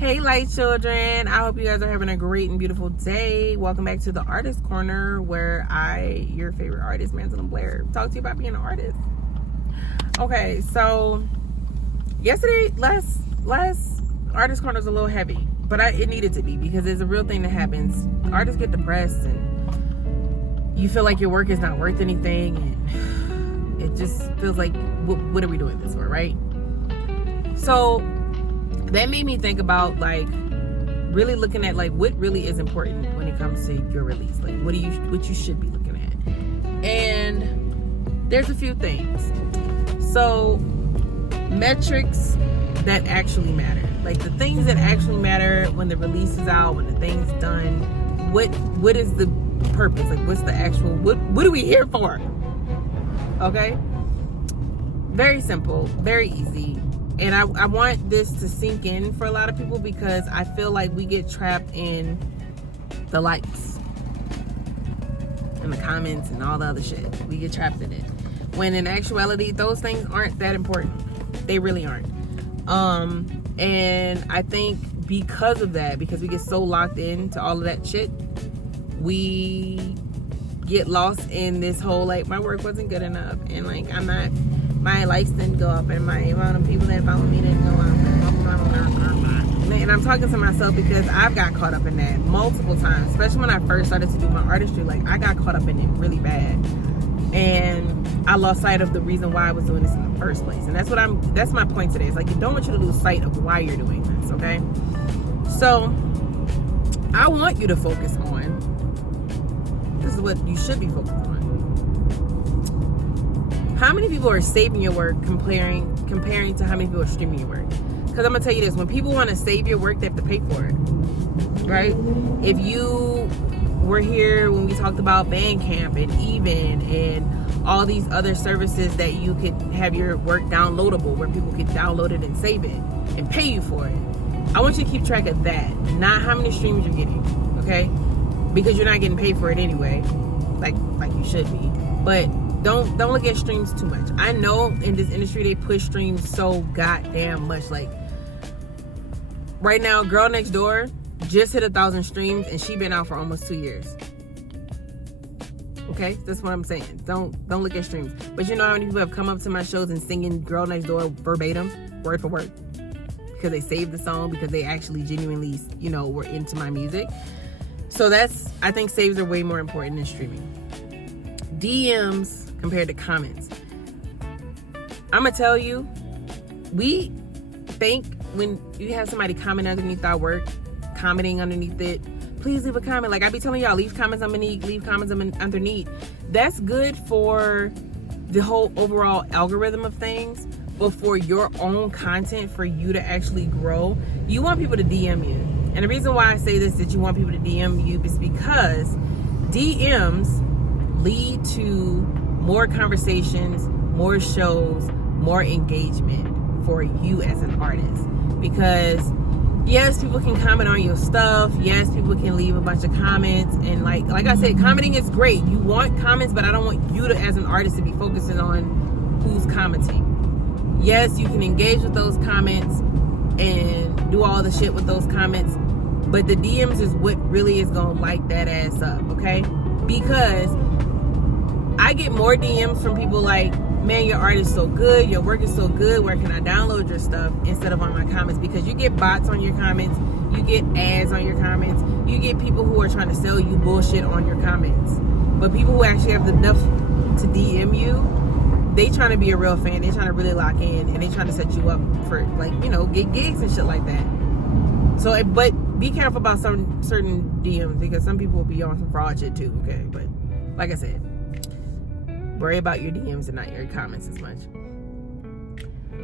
Hey light children, I hope you guys are having a great and beautiful day. Welcome back to the Artist Corner, where your favorite artist, Manzil Blair, talk to you about being an artist. Okay, so yesterday, last Artist Corner was a little heavy, but it needed to be, because it's a real thing that happens. Artists get depressed and you feel like your work is not worth anything, and it just feels like, what are we doing this for, right? So that made me think about really looking at what really is important when it comes to your release. What you should be looking at. And there's a few things. So metrics that actually matter. The things that actually matter when the release is out, when the thing's done. What is the purpose? What's the actual, what are we here for? Okay? Very simple, very easy. And I want this to sink in for a lot of people, because I feel like we get trapped in the likes and the comments and all the other shit. We get trapped in it. When in actuality, those things aren't that important. They really aren't. And I think because of that, because we get so locked into all of that shit, we get lost in this whole, my work wasn't good enough. And my likes didn't go up, and my amount of people that follow me didn't go up. And I'm talking to myself, because I've got caught up in that multiple times, especially when I first started to do my artistry. I got caught up in it really bad, and I lost sight of the reason why I was doing this in the first place. And that's my point today. It's I don't want you to lose sight of why you're doing this, okay? So I want you to focus on, this is what you should be focused on. How many people are saving your work comparing to how many people are streaming your work? Because I'm going to tell you this. When people want to save your work, they have to pay for it. Right? If you were here when we talked about Bandcamp and Even and all these other services that you could have your work downloadable, where people could download it and save it and pay you for it. I want you to keep track of that, not how many streams you're getting. Okay? Because you're not getting paid for it anyway. Like you should be. But don't look at streams too much. I know in this industry they push streams so goddamn much. Right now, Girl Next Door just hit 1,000 streams, and she been out for almost 2 years. Okay, that's what I'm saying. Don't look at streams. But you know how many people have come up to my shows and singing Girl Next Door verbatim, word for word, because they saved the song, because they actually genuinely, were into my music. So I think saves are way more important than streaming. DMs compared to comments. I'm gonna tell you, we think when you have somebody comment underneath our work, commenting underneath it, please leave a comment. I be telling y'all, leave comments underneath. That's good for the whole overall algorithm of things, but for your own content, for you to actually grow, you want people to DM you. And the reason why I say this, that you want people to DM you, is because DMs lead to more conversations, more shows, more engagement for you as an artist. Because yes, people can comment on your stuff. Yes, people can leave a bunch of comments. And like I said, commenting is great. You want comments, but I don't want you to, as an artist, to be focusing on who's commenting. Yes, you can engage with those comments and do all the shit with those comments, but the DMs is what really is gonna light that ass up, okay? Because I get more DMs from people like, man, your art is so good, your work is so good, where can I download your stuff, instead of on my comments. Because you get bots on your comments, you get ads on your comments, you get people who are trying to sell you bullshit on your comments. But people who actually have the enough to DM you, they trying to be a real fan, they trying to really lock in, and they trying to set you up for get gigs and shit like that. So, but be careful about some certain DMs, because some people will be on some fraud shit too, okay? But like I said, worry about your DMs and not your comments as much.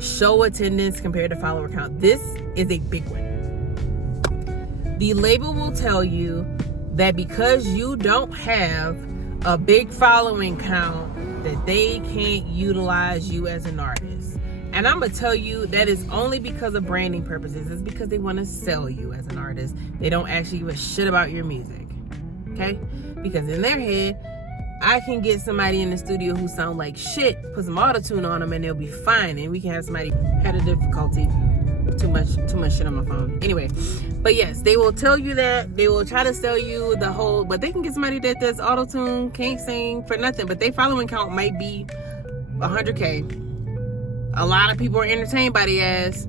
Show attendance compared to follower count. This is a big one. The label will tell you that because you don't have a big following count, that they can't utilize you as an artist. And I'm going to tell you that is only because of branding purposes. It's because they want to sell you as an artist. They don't actually give a shit about your music. Okay? Because in their head, I can get somebody in the studio who sound like shit, put some auto-tune on them, and they'll be fine. And we can have somebody had a difficulty Too much shit on my phone. Anyway, but yes, they will tell you that. They will try to sell you the whole, but they can get somebody that does auto-tune, can't sing for nothing, but their following count might be 100K. A lot of people are entertained by the ass.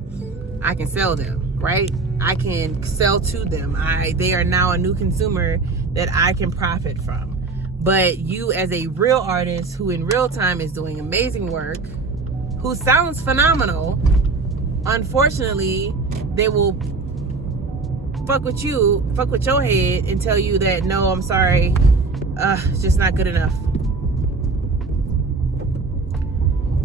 I can sell them, right? I can sell to them. They are now a new consumer that I can profit from. But you as a real artist who in real time is doing amazing work, who sounds phenomenal, unfortunately, they will fuck with your head and tell you that, no, I'm sorry, it's just not good enough.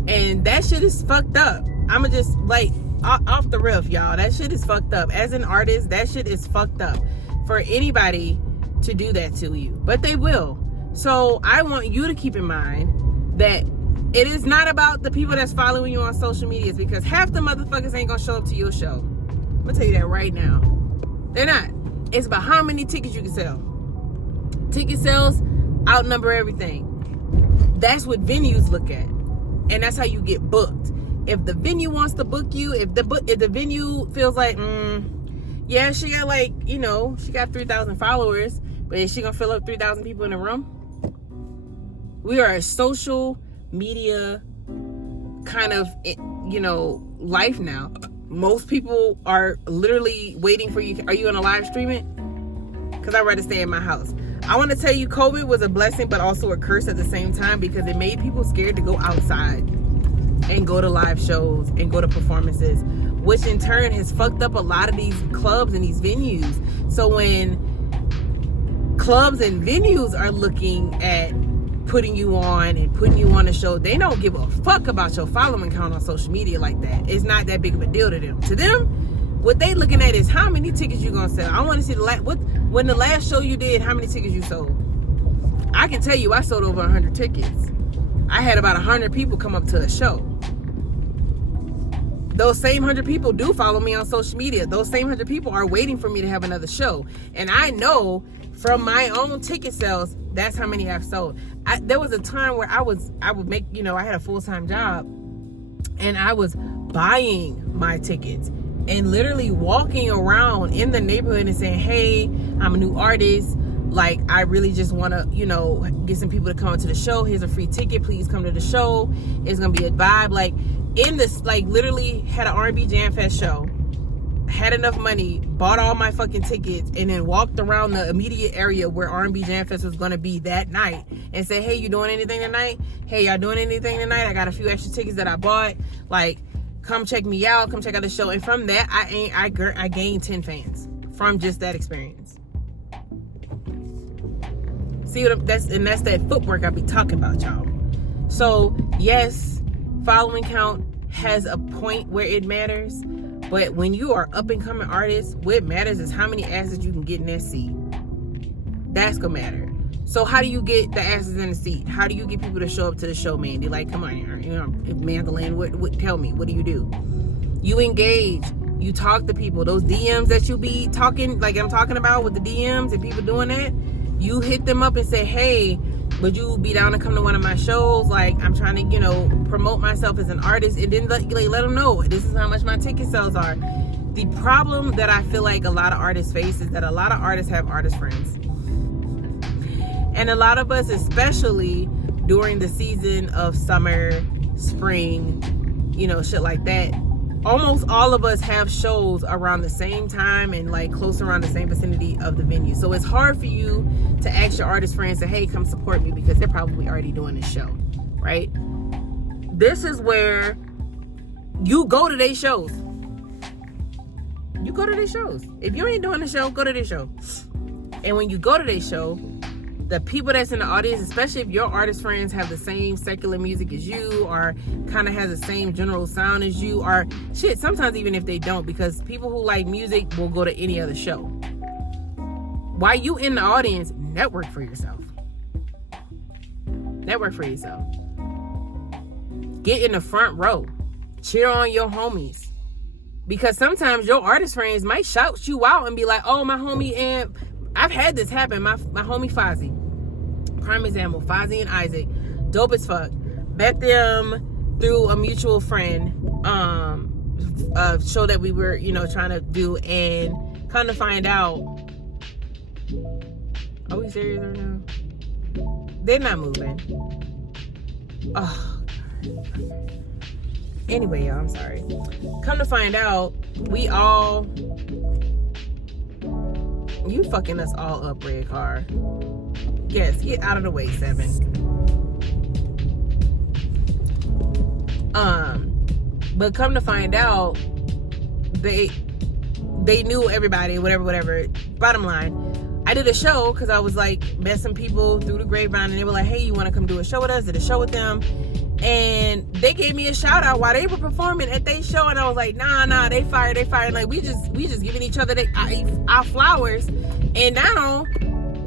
And that shit is fucked up. I'ma just, like, off the riff, y'all. That shit is fucked up. As an artist, that shit is fucked up for anybody to do that to you. But they will. So I want you to keep in mind that it is not about the people that's following you on social medias, because half the motherfuckers ain't gonna show up to your show. I'm gonna tell you that right now. They're not. It's about how many tickets you can sell. Ticket sales outnumber everything. That's what venues look at. And that's how you get booked. If the venue wants to book you, if the venue feels like, yeah, she got like, she got 3,000 followers, but is she gonna fill up 3,000 people in the room? We are a social media kind of, life now. Most people are literally waiting for you. Are you gonna live stream it? Because I'd rather stay in my house. I want to tell you, COVID was a blessing, but also a curse at the same time, because it made people scared to go outside and go to live shows and go to performances, which in turn has fucked up a lot of these clubs and these venues. So when clubs and venues are looking at putting you on and putting you on a show, they don't give a fuck about your following count on social media like that. It's not that big of a deal to them. To them, what they looking at is how many tickets you gonna sell. I want to see when the last show you did, how many tickets you sold. I can tell you I sold over 100 tickets. I had about 100 people come up to a show. Those same 100 people do follow me on social media. Those same 100 people are waiting for me to have another show. And I know from my own ticket sales, that's how many I've sold. There was a time where I would make, I had a full-time job, and I was buying my tickets and literally walking around in the neighborhood and saying, hey, I'm a new artist. Like, I really just want to, get some people to come to the show. Here's a free ticket. Please come to the show. It's going to be a vibe. Like, in this, like, literally had an R&B Jam Fest show. Had enough money, bought all my fucking tickets, and then walked around the immediate area where R&B Jam Fest was going to be that night and said, hey, you doing anything tonight? Hey, y'all doing anything tonight? I got a few extra tickets that I bought. Like, come check me out. Come check out the show. And from that, I gained 10 fans from just that experience. See what that's that footwork I be talking about, y'all. So, yes, following count has a point where it matters. But when you are up and coming artists, what matters is how many asses you can get in that seat. That's gonna matter. So how do you get the asses in the seat? How do you get people to show up to the show, Mandy? Like, come on, Mandolin, what tell me, what do? You engage, you talk to people. Those DMs that you be talking, like I'm talking about with the DMs and people doing that, you hit them up and say, hey, would you be down to come to one of my shows? Like, I'm trying to, promote myself as an artist. And then let them know, this is how much my ticket sales are. The problem that I feel like a lot of artists face is that a lot of artists have artist friends. And a lot of us, especially during the season of summer, spring, shit like that, almost all of us have shows around the same time and like close around the same vicinity of the venue. So it's hard for you to ask your artist friends to, hey, come support me, because they're probably already doing this show, right? This is where you go to their shows. You go to their shows. If you ain't doing the show, go to their show. And when you go to their show, the people that's in the audience, especially if your artist friends have the same secular music as you, or kind of has the same general sound as you, or shit, sometimes even if they don't, because people who like music will go to any other show. While you in the audience, network for yourself. Network for yourself. Get in the front row. Cheer on your homies. Because sometimes your artist friends might shout you out and be like, oh, my homie, and I've had this happen. My homie Fozzie. Prime example, Fozzie and Isaac, dope as fuck. Met them through a mutual friend. show that we were, trying to do, and come to find out, are we serious right now? They're not moving. Oh. Anyway, y'all, I'm sorry. Come to find out, you fucking us all up, red car. Yes, get out of the way, 7. But come to find out, they knew everybody, whatever. Bottom line, I did a show because I was like met some people through the grapevine, and they were like, hey, you want to come do a show with us? Did a show with them, and they gave me a shout out while they were performing at their show, and I was like, nah, they fired. Like we just giving each other our flowers, and now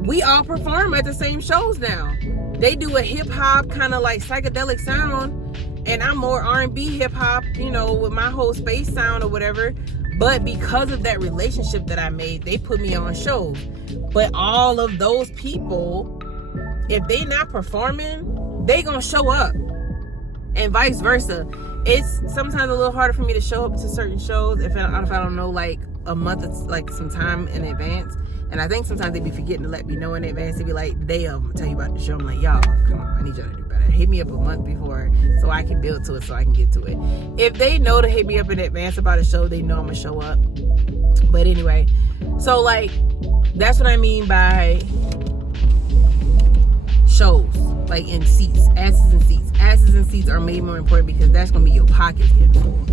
we all perform at the same shows now. They do a hip hop kind of like psychedelic sound, and I'm more R&B hip hop, with my whole space sound or whatever. But because of that relationship that I made, they put me on shows. But all of those people, if they not performing, they gonna show up, and vice versa. It's sometimes a little harder for me to show up to certain shows if I don't know like a month, like some time in advance. And I think sometimes they be forgetting to let me know in advance. They be like, the day of, I'm gonna tell you about the show. I'm like, y'all, come on, I need y'all to do better. Hit me up a month before so I can build to it, so I can get to it. If they know to hit me up in advance about a show, they know I'm gonna show up. But anyway, so like, that's what I mean by shows, like in seats, asses and seats. Asses and seats are made more important because that's gonna be your pockets getting full.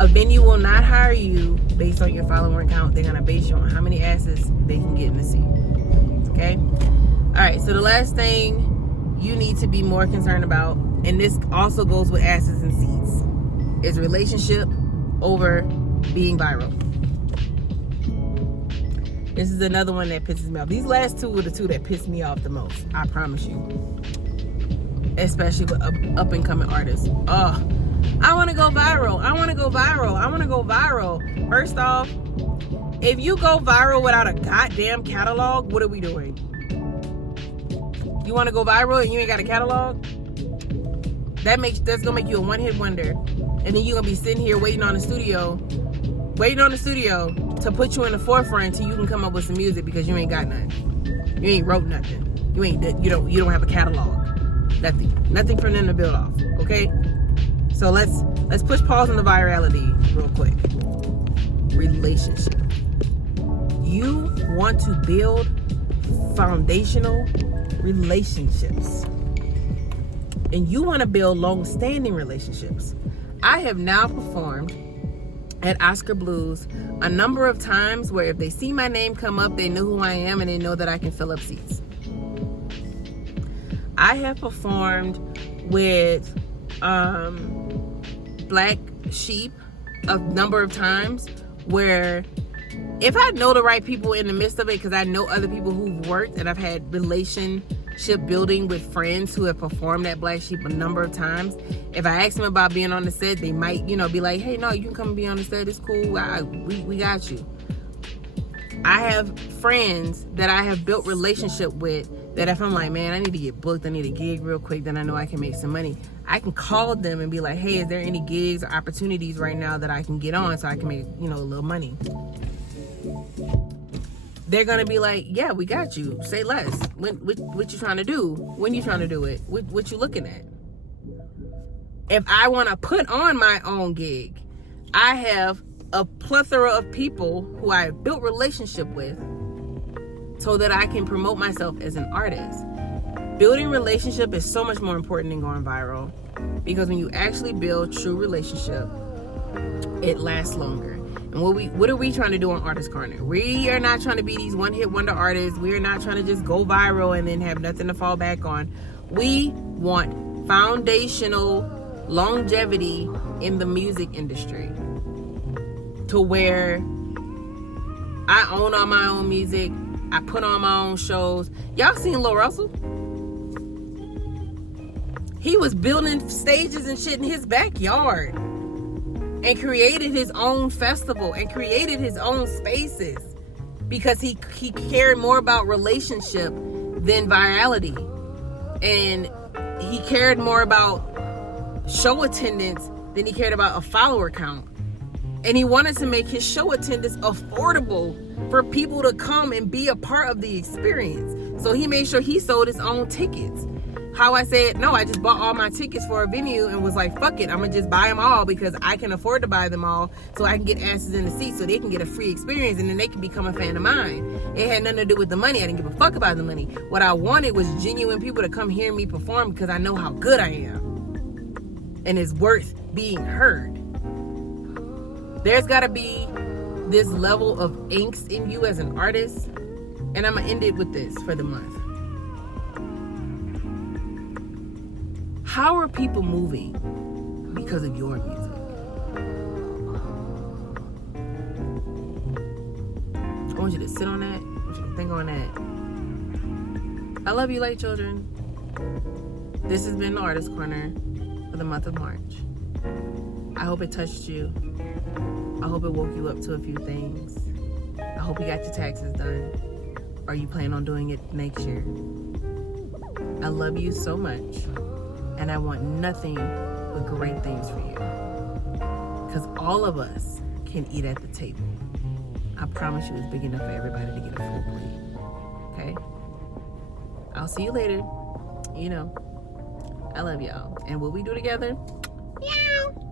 A venue will not hire you based on your follower count. They're gonna base you on how many asses they can get in the seat. Okay? Alright, so the last thing you need to be more concerned about, and this also goes with asses and seats, is relationship over being viral. This is another one that pisses me off. These last two were the two that pissed me off the most, I promise you. Especially with up and coming artists. I want to go viral. First off, if you go viral without a goddamn catalog, what are we doing? You want to go viral and you ain't got a catalog? That's gonna make you a one-hit wonder, and then you're gonna be sitting here waiting on the studio to put you in the forefront till you can come up with some music because you ain't got nothing. You ain't wrote nothing. You don't have a catalog. Nothing for them to build off. Okay. So let's push pause on the virality real quick. Relationship. You want to build foundational relationships, and you want to build long-standing relationships. I have now performed at Oscar Blues a number of times where if they see my name come up, they know who I am and they know that I can fill up seats. I have performed with Black Sheep a number of times where if I know the right people in the midst of it, because I know other people who've worked and I've had relationship building with friends who have performed at Black Sheep a number of times, if I ask them about being on the set, they might, be like, hey, no, you can come and be on the set. It's cool. We got you. I have friends that I have built relationship with that if I'm like, man, I need to get booked, I need a gig real quick, then I know I can make some money. I can call them and be like, hey, is there any gigs or opportunities right now that I can get on so I can make, a little money? They're gonna be like, yeah, we got you. Say less. What you trying to do? When you trying to do it? What you looking at? If I want to put on my own gig, I have a plethora of people who I have built relationship with so that I can promote myself as an artist. Building relationship is so much more important than going viral, because when you actually build true relationship, it lasts longer. And what are we trying to do on Artist Corner? We are not trying to be these one-hit wonder artists. We are not trying to just go viral and then have nothing to fall back on. We want foundational longevity in the music industry, to where I own all my own music. I put on my own shows. Y'all seen Lil Russell? He was building stages and shit in his backyard and created his own festival and created his own spaces because he cared more about relationship than virality. And he cared more about show attendance than he cared about a follower count. And he wanted to make his show attendance affordable for people to come and be a part of the experience. So he made sure he sold his own tickets. How I said, no, I just bought all my tickets for a venue and was like, fuck it, I'm gonna just buy them all because I can afford to buy them all so I can get asses in the seat so they can get a free experience and then they can become a fan of mine. It had nothing to do with the money. I didn't give a fuck about the money. What I wanted was genuine people to come hear me perform because I know how good I am. And it's worth being heard. There's gotta be this level of angst in you as an artist. And I'm gonna end it with this for the month. How are people moving because of your music? I want you to sit on that. I want you to think on that. I love you, late children. This has been the Artist Corner for the month of March. I hope it touched you. I hope it woke you up to a few things. I hope you got your taxes done. Or you plan on doing it next year. I love you so much. And I want nothing but great things for you. Because all of us can eat at the table. I promise you it's big enough for everybody to get a full plate. Okay? I'll see you later. You know, I love y'all. And what we do together? Meow.